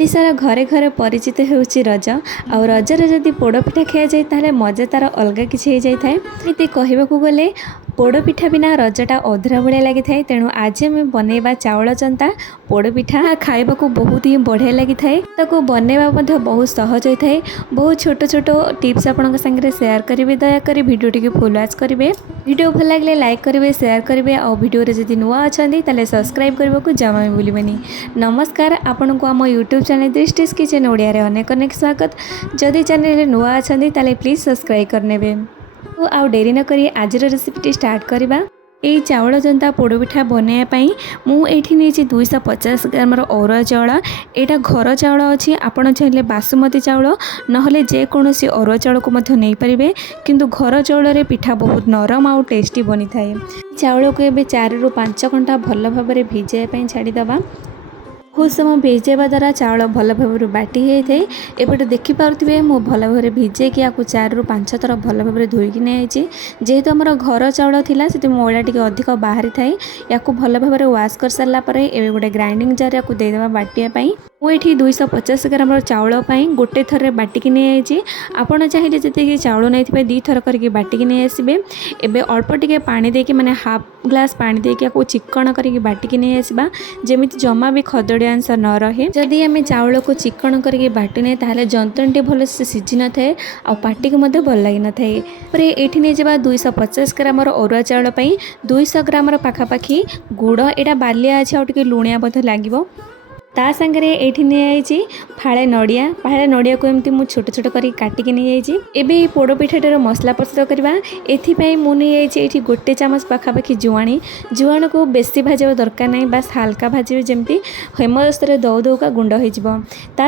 ओडिशार घरे घरे परिचित होउछि रज आ रजरे जदि पोड़पिठा खिया जाए ताले मजा तार अलग किछि हो जाए। एमती कहबाकू गले पोड़पिठा बिना रजटा अधूरा भाया लगी थाए। तेणु आज आम बनैबा चाउल जंता पोड़पिठा खाइबाकू बहुत ही बढ़िया लगी थाए। ताको बनैबा बहुत सहज होता है। बहुत छोट छोट टिप्स आपन संगे शेयर करेंगे। दयाकोरी वीडियो टी फुल वाच करेंगे। वीडियो भल लगे लाइक करेंगे, शेयर करेंगे और वीडियो रे जदि नुआ अच्छा ताले सब्सक्राइब करने को जमा भी भूलिबेनी। नमस्कार, आपन को आम यूट्यूब चैनल दृष्टिस किचन ओडिया रे अनेक अनेक स्वागत। जदि चैनल नुआ अच्छा ताले प्लीज सब्सक्राइब करने। तो आउ डेरी न करी आज रेसिपी स्टार्ट करवा। यही चाउल जंता पोड़पिठा बनवाई मुझे नहीं 250 ग्राम अरुआ चाउल। यहाँ घर चाउल अच्छी, आपड़ चाहिए बासुमती चाउल नहले जेकोसी अरुआ चाउल को नहीं पारे। किंतु घर चाउल पिठा बहुत नरम आउ टेस्टी बनी थाए। चाउल को एवं 4 ରୁ 5 घंटा भल भाव भिजाई छाड़ीदबा। कुछ समय भिजाइवा द्वारा चाउल भल भाव बाटी होता है। एपटे देखिपे मु भल भाव भिजेकी या 4 ରୁ 5 थर भल भाव धोईकी नहीं। जेहेतु आमर घर चाउल थिला से मैला टी अधिक बाहरी थाए। या भल भाव वाश कर सारापर ए गोटे ग्राइंडिंग जार या देदेवा बाटियापाई। मुझे 250 ग्राम चाउल गोटे थर बाटिकी नहीं। आपड़ चाहिए जी चाउल नहीं 2 थर करके बाटिकी नहीं आसबे। एबे अल्प टिके पानी देके माने हाफ ग्लास पानी देके या चिकन करके बाटिकी नहीं आसबा, जेमिति जमा भी खदड़िया अंश न रहे। जदि आम चाउल को चिकन करके बाटिने ताहले जंतनटी भल से सीझी न थाए आ पाटी को मध्य भल लगी न थाए। पर एठी नहीं जाबा 250 ग्राम अरुआ चाउल 200 ग्राम पाखापाखि गुड़। एटा बालिया अच्छे आ टिके लुणिया मध्य लागिबो। ता संगे ये नहीं फाड़े नड़िया को एमती मुझे छोट छोट कर काटिकी नहीं जाइए। पोड़पिठाटर मसला प्रस्तुत करवा। एथपाई मुझे गोटे चामच पाखापाखि जुआण को बेसी भाजवा दरकार नहीं, बास हल्का भाजबे जमती हेमदस्तर दौ दौका गुंड हो।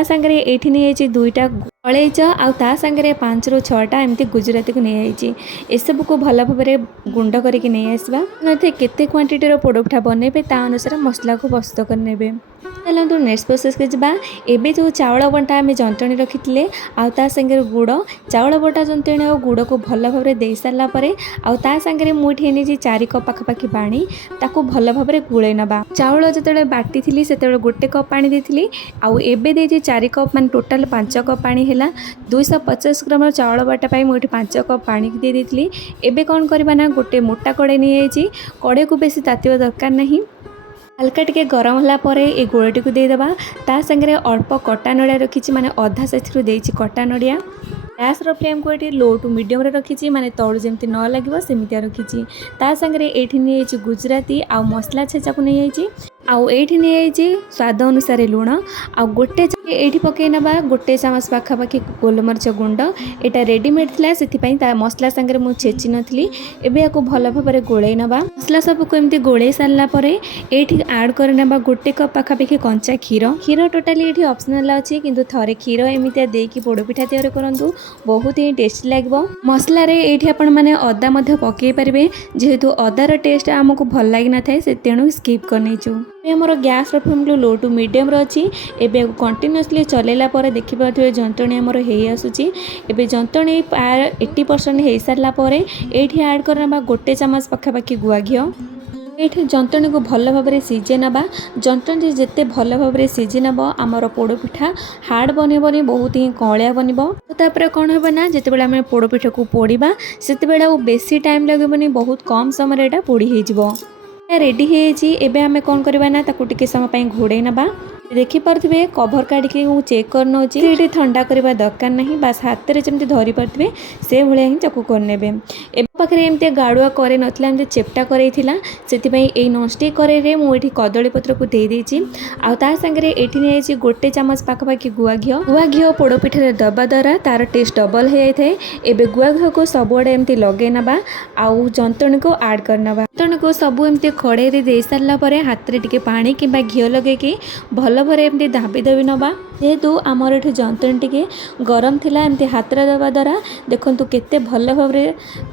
सागर ये नहीं 2टा अलैच आ सागर 5 ରୁ 6टा एमती गुजराती को नहीं। एसबू को भल भाव गुंड करके नहीं आसवा। केते क्वांटिटीर पोड़पिठा बनइबे ता अनुसार मसला को प्रस्तुत करने। चलतु नेक्स्ट प्रोसेस के जावा। एबे जो चाउल बंटा आम जंतणी रखी आ संगे गुड़ चाउल बटा जंतणी और गुड़ को भल भाव दे सारापर आ संगे मुझे 4 कप पाखापाखि पानी ताको भल भाव गोले नवा। चाउल जो बाटी थी से 1 कप पानी देती आउ एबे दे 4 कप मान टोटाल 5 कप पानी है। 250 ग्राम चाउल बाटा मुझे 5 कप पानी दे देती। एबे कौन करबा ना गोटे मोटा कड़े नहीं कड़े को बेसी तातिवा दरकार नहीं। हल्का टिके गरम होला परे ए गोलटी को देदेबा। ता संगे अल्प कटा नड़िया रखी माने अधा से देछि कटा नड़िया। गैस फ्लेम को ये लो टू मीडियम रखी माने तलू जमती न लगे सेमती रखी। ता संगे ये नहीं गुजराती आ मसला छेचा को नहीं आउ एठी नहीं स्वाद अनुसार लुण आ गोटे ये पकई नवा 1 चामच पाखापाखि गोलमरीच गुंड। यहाँ रेडीमेड था से मसला संगे मुझे छेची नी। एबे या भल भाव गोले नवा। मसला सबको एमती गोले सारापर ये आड कर 1 कप पाखापाखि कंचा क्षीर टोटाली ये ऑप्शनल अच्छी, किंतु थरे क्षीर एमती देकी पोड़पिठा तैयार करूँ बहुत ही टेस्टी लगे। मसलार ये आपण मैंने अदा पकई पारे, जेहेतु अदार टेस्ट आमको भल लगी न था से तेणु स्किप करनेचु। आमर gas flame low to medium अच्छी। एवं कंटिन्यूअसली चलैला देखिपे जंतणी आमर हो आसूची। एवं जंतणी 80% हो सारापर ये आड कर 1 चामच पाखापाखि गुआ घी। ये जंतणी को भल भाव सीझे नवा। जंतणी जिते भल भाव सीझी नब आमर पोड़पिठा हार्ड बनबनी, बहुत ही कलिया बन। तापर कौन होगा ना जिते आम पोड़पिठा को पोड़ा से बेसी टाइम लगेनि, बहुत कम समय यहाँ पोड़ी हो रेडी है। आम कौन करवा ना टिके समय घोड़े नवा। देखिपे कभर काढ़ चेक कर नौची ये ठंडा करवा दरकार नहीं, बास हाथ में जमी धरी पारे से भाया ही चकु करने। पाखे एमती गाड़ुआ करे नथिला एमती चेप्टा करे से नॉनस्टिक करे मुझे कदली पत्र को दे देछि। आ ता संगे ये नहीं 1 चामच पाखापाखि गुआ घी पोड़पिठार दबा द्वारा तार टेस्ट डबल हो जाए। एबे गुआ घी को सबुआड़े एमती लगे नवा आउ जंतणी को आड करनवा। जंतणी को सबू एमती खड़े दे सारापर हाथ में टिके पानी कि घी लगे भल भाव एमती दाबी दाबी नवा। जेहेतु आमर ये जंतणी टिके गरम थिला एमती हाथ में दबा द्वारा देखु केते भल भाव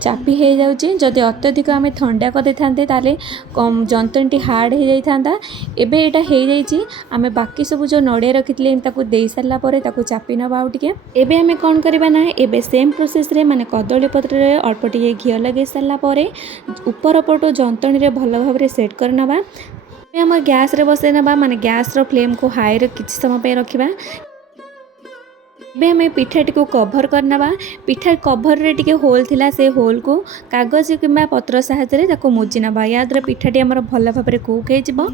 चापी हो जाउची। जदि अत्यधिक आम ठंडा कर देते ताले जंतणी हार्ड हो जाता। एबे एटा हो जाइए आम बाकी सब जो नड़िया रखी दे सारापर चापी नवा। एबे आम कौन करवा ना एबे सेम प्रोसेस रे माने कदली पत्र अल्प टिके घी लगे सारापर ऊपर पट जंतणी भल भाव सेट कर नवा। आम गैस रे बसई ना माने गैस रो फ्लेम को हाई रे किछि समय पे रखिबा। आम पिठाटी को कभर करना पिठा कभर रे टिके होल थिला से होल को कागज किंबा पत्र साहाय्य मुझी नवा या द्वारा पिठाटी आमर भल भाव में कुक हो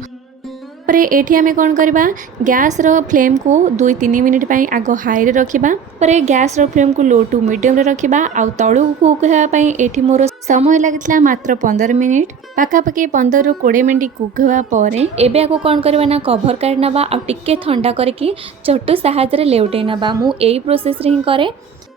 पर एठी आमे कौन करबा गैस रो फ्लेम को 2-3 मिनिट पई आगो हाई रे रखिबा पर गैस रो फ्लेम को लो टू मीडियम रे रखिबा आ तळु कुक हेबा पई एठी मोर समय लागितला मात्र 15 मिनिट पाखापाखि 15 ରୁ 20 मिनिट कुक हेबा परे एबे आको कौन करबा ना कभर काढ नबा आ टिके ठंडा करके चट्टू साहाय्य रे लेउटै नबा मु एई प्रोसेस रे ही करे।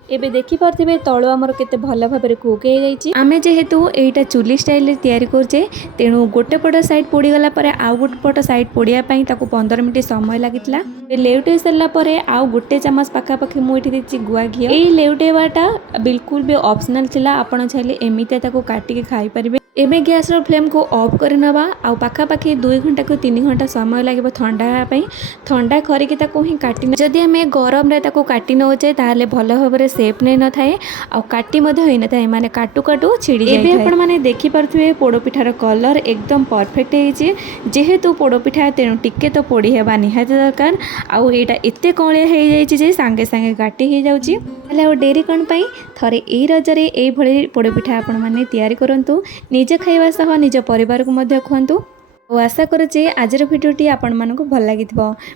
एबे देखि पारथिबे तळु हमर केते भल भाव में कुक हो जाइछि। आमे जेहेतु एटा चुली स्टाइल रे तयारी करछे तेणु गोटे पट साइड पोड़ी गला परे आउ गोटे पट साइड पोड़िया पई ताको 15 मिनिट समय लागितला। लेउटे सरला परे आउ गोटे चमच पाखापाखि मु एठी देछि गुआ घी। एई लेउटेबाटा बिल्कुल भी ऑप्शनल थिला आपण चाहिले एमिते ताको काटी के खाई परिबे। एबे गैस रो फ्लेम को ऑफ कर नबा आ पाखापाखि 2 घंटा को 3 घंटा समय लागिबो ठंडा हेबा पई। ठंडा करिके ताको ही काटी जदि आमे गरम रे ताको काटी न होचे ताले भल भाव में सेप नै न थाए आ काटी मध्ये होई न थाए माने काटू काटू छिड़ी जाय। एबे आपण माने देखि परथुए पोड़ो पिठार कलर एकदम परफेक्ट हेछि जेहेतु पोड़ो पिठा तेणु टिके तो पोड़ी हेबा निहाती दरकार आ एटा एते कळिया हे जाइछि जे सांगे सांगे काटी हे जाउछि। ताले आ डेरी कोन पई थरे एई रजरे एई भଳି पोड़ो पिठा आपण माने तयारी करंतु निजे खाइबा सह निज परिवार को मध्ये खुंतु। आशा करूँ आज भिडियोटी आपण मानक भल लगी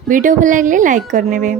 वीडियो भल लगे लाइक करने।